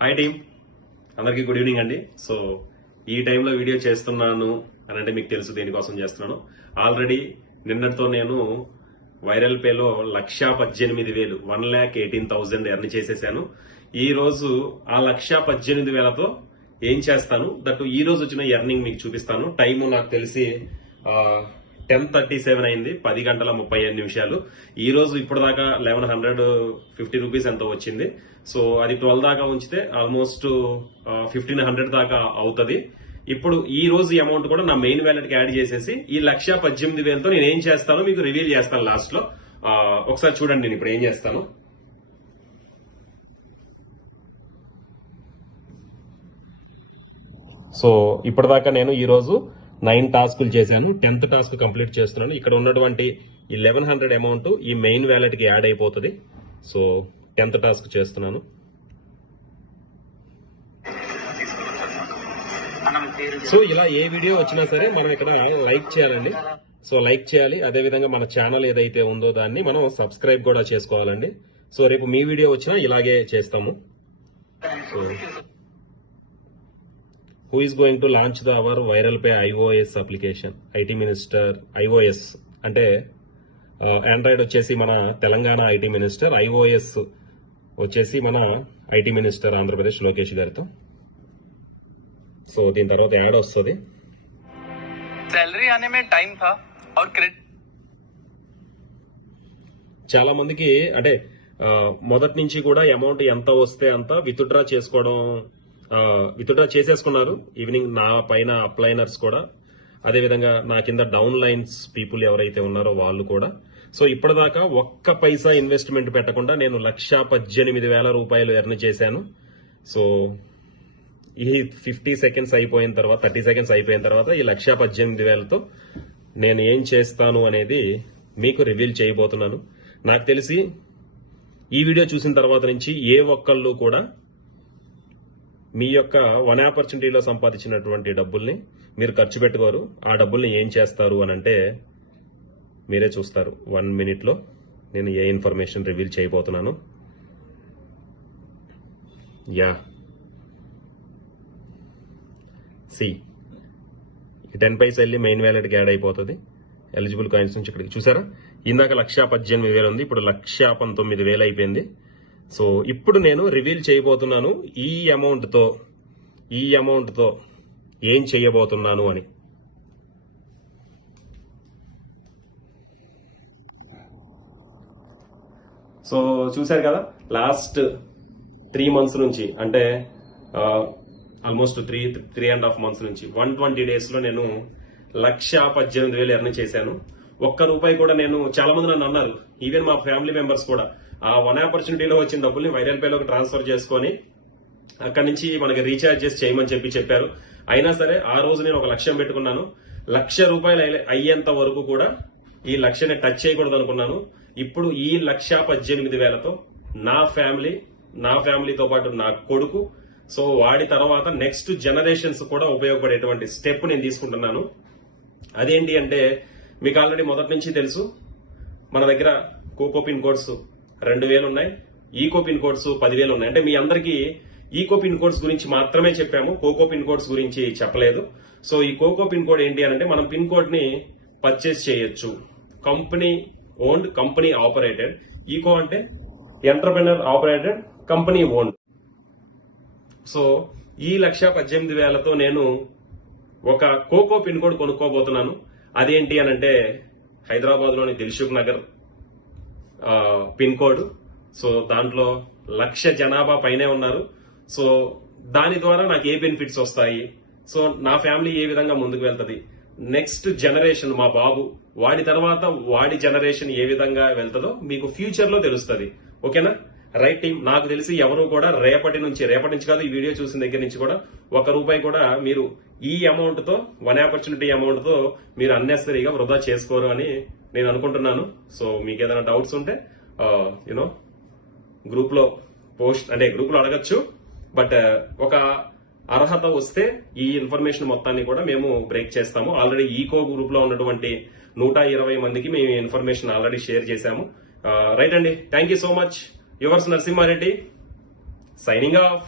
Hi team అందరికీ good evening అండి. So ఈ టైంలో వీడియో చేస్తున్నాను అని అంటే మీకు తెలుసు దేనికోసం చేస్తున్నాను. ఆల్రెడీ నిన్నటితో నేను వైరల్ పేలో లక్షా పద్దెనిమిది వేలు one lakh eighteen thousand earn చేసేసాను. ఈ రోజు ఆ లక్షా పద్దెనిమిది వేలతో ఏం చేస్తాను? దట్ ఈ రోజు వచ్చిన ఎర్నింగ్ మీకు చూపిస్తాను. టైము నాకు తెలిసి టెన్ థర్టీ సెవెన్ అయింది పది గంటల ముప్పై ఐదు నిమిషాలు. ఈ రోజు ఇప్పుడు దాకా లెవెన్ హండ్రెడ్ ఫిఫ్టీ రూపీస్ ఎంతో వచ్చింది. సో అది ట్వెల్వ్ దాకా ఉంచితే ఆల్మోస్ట్ ఫిఫ్టీన్ హండ్రెడ్ దాకా అవుతుంది. ఇప్పుడు ఈ రోజు అమౌంట్ కూడా నా మెయిన్ వ్యాలెట్కి యాడ్ చేసేసి ఈ లక్ష పద్దెనిమిది వేలతో నేను ఏం చేస్తానో మీకు రివీల్ చేస్తాను లాస్ట్లో ఒకసారి చూడండి నేను ఇప్పుడు ఏం చేస్తాను. సో ఇప్పటిదాకా నేను ఈరోజు నైన్ టాస్కులు చేశాను టెన్త్ టాస్క్ కంప్లీట్ చేస్తున్నాను. ఇక్కడ ఉన్నటువంటి ఈ లెవెన్ హండ్రెడ్ అమౌంట్ ఈ మెయిన్ వ్యాలెట్కి యాడ్ అయిపోతుంది. సో టెన్త్ టాస్క్ చేస్తున్నాను. సో ఇలా ఏ వీడియో వచ్చినా సరే మనం ఇక్కడ లైక్ చేయాలండి. సో లైక్ చేయాలి. అదే విధంగా మన ఛానల్ ఏదైతే ఉందో దాన్ని మనం సబ్స్క్రైబ్ కూడా చేసుకోవాలండి. సో రేపు మీ వీడియో వచ్చినా ఇలాగే చేస్తాము. So who is going to launch the our viral pay iOS application IT minister iOS అంటే ఆండ్రాయిడ్ వచ్చేసి మన తెలంగాణ ఐటీ మినిస్టర్ ఐఓఎస్ వచ్చేసి మన ఐటీ మినిస్టర్ ఆంధ్రప్రదేశ్ లోకేష్ గారితో. సో దీని తర్వాత యాడ్ వస్తుంది. చాలా మందికి అంటే మొదటి నుంచి కూడా అమౌంట్ ఎంత వస్తే అంత విత్డ్రా చేసుకోవడం విత్డ్రా చేసేసుకున్నారు. ఈవినింగ్ నా పైన అప్లైనర్స్ కూడా. అదేవిధంగా నా కింద డౌన్ లైన్స్ పీపుల్ ఎవరైతే ఉన్నారో వాళ్ళు కూడా. సో ఇప్పటిదాకా ఒక్క పైసా ఇన్వెస్ట్మెంట్ పెట్టకుండా నేను లక్ష పద్దెనిమిది వేల రూపాయలు ఎర్న్ చేశాను. సో ఈ ఫిఫ్టీ సెకండ్స్ అయిపోయిన తర్వాత థర్టీ సెకండ్స్ అయిపోయిన తర్వాత ఈ లక్ష పద్దెనిమిది వేలతో నేను ఏం చేస్తాను అనేది మీకు రివీల్ చేయబోతున్నాను. నాకు తెలిసి ఈ వీడియో చూసిన తర్వాత నుంచి ఏ ఒక్కళ్ళు కూడా మీ యొక్క వన్ ఆపర్చునిటీలో సంపాదించినటువంటి డబ్బుల్ని మీరు ఖర్చు పెట్టుకోరు. ఆ డబ్బుల్ని ఏం చేస్తారు అని అంటే మీరే చూస్తారు. వన్ మినిట్లో నేను ఏ ఇన్ఫర్మేషన్ రివీల్ చేయబోతున్నాను. యా సి ఈ టెన్ పైస్ వెళ్ళి మెయిన్ వ్యాలెట్కి యాడ్ అయిపోతుంది. ఎలిజిబుల్ కాయిన్స్ నుంచి ఇక్కడికి చూసారా? ఇందాక లక్ష పద్దెనిమిది వేలు ఉంది. ఇప్పుడు లక్ష పంతొమ్మిది వేలు అయిపోయింది. సో ఇప్పుడు నేను రివీల్ చేయబోతున్నాను ఈ అమౌంట్తో ఈ అమౌంట్తో ఏం చేయబోతున్నాను అని. సో చూశారు కదా లాస్ట్ త్రీ మంత్స్ నుంచి అంటే almost three three and half months నుంచి వన్ ట్వంటీ డేస్లో నేను లక్ష పద్దెనిమిది వేలు ఎర్న్ చేశాను. ఒక్క రూపాయి కూడా నేను చాలా మంది నన్ను అన్నారు ఈవెన్ మా ఫ్యామిలీ మెంబర్స్ కూడా ఆ వన్ ఆపర్చునిటీలో వచ్చిన డబ్బుల్ని వైరల్ పేలోకి ట్రాన్స్ఫర్ చేసుకొని అక్కడి నుంచి మనకి రీఛార్జ్ చేసి చేయమని చెప్పి చెప్పారు. అయినా సరే ఆ రోజు నేను ఒక లక్ష్యం పెట్టుకున్నాను. లక్ష రూపాయలు అయ్యేంత వరకు కూడా ఈ లక్ష్యాన్ని టచ్ చేయకూడదు అనుకున్నాను. ఇప్పుడు ఈ లక్ష పద్దెనిమిది వేలతో నా ఫ్యామిలీ నా ఫ్యామిలీతో పాటు నా కొడుకు సో వాడి తర్వాత నెక్స్ట్ జనరేషన్స్ కూడా ఉపయోగపడేటువంటి స్టెప్ నేను తీసుకుంటున్నాను. అదేంటి అంటే మీకు ఆల్రెడీ మొదటి నుంచి తెలుసు మన దగ్గర కోకో పిన్ కోడ్స్ రెండు వేలు ఉన్నాయి. ఈకో పిన్ కోడ్స్ పదివేలు ఉన్నాయి. అంటే మీ అందరికీ ఈకో పిన్ కోడ్స్ గురించి మాత్రమే చెప్పాము. కోకో పిన్ కోడ్స్ గురించి చెప్పలేదు. సో ఈ కోకో పిన్ కోడ్ ఏంటి అని అంటే మనం పిన్ కోడ్ని పర్చేస్ చేయొచ్చు. Company owned company operated. Eco అంటే entrepreneur operated company owned. So ఈ లక్ష పద్దెనిమిది వేలతో నేను ఒక కోకో పిన్ కోడ్ కొనుక్కోబోతున్నాను. అదేంటి అని అంటే హైదరాబాద్లోని Dilsukh Nagar pin code. So దాంట్లో లక్ష జనాభా పైనే ఉన్నారు. సో దాని ద్వారా నాకు ఏ బెనిఫిట్స్ వస్తాయి? సో నా ఫ్యామిలీ ఏ విధంగా ముందుకు వెళ్తుంది? నెక్స్ట్ జనరేషన్ మా బాబు వాడి తర్వాత వాడి జనరేషన్ ఏ విధంగా వెళ్తుందో మీకు ఫ్యూచర్లో తెలుస్తుంది. ఓకేనా? రైట్ టీం నాకు తెలిసి ఎవరు కూడా రేపటి నుంచి రేపటి నుంచి కాదు ఈ వీడియో చూసిన దగ్గర నుంచి కూడా ఒక రూపాయి కూడా మీరు ఈ అమౌంట్తో వన్ ఆపర్చునిటీ అమౌంట్తో మీరు అన్నెసరీగా వృధా చేసుకోరు అని నేను అనుకుంటున్నాను. సో మీకు ఏదైనా డౌట్స్ ఉంటే uh, యూనో గ్రూప్లో పోస్ట్ అంటే గ్రూప్లో అడగచ్చు బట్ uh, ఒక అర్హత వస్తే ఈ ఇన్ఫర్మేషన్ మొత్తాన్ని కూడా మేము బ్రేక్ చేస్తాము. ఆల్రెడీ ఈకో గ్రూప్లో ఉన్నటువంటి నూట ఇరవై మందికి మేము ఇన్ఫర్మేషన్ ఆల్రెడీ షేర్ చేశాము. Uh, రైట్ అండి. Thank you so much yours Narasimha Reddy signing off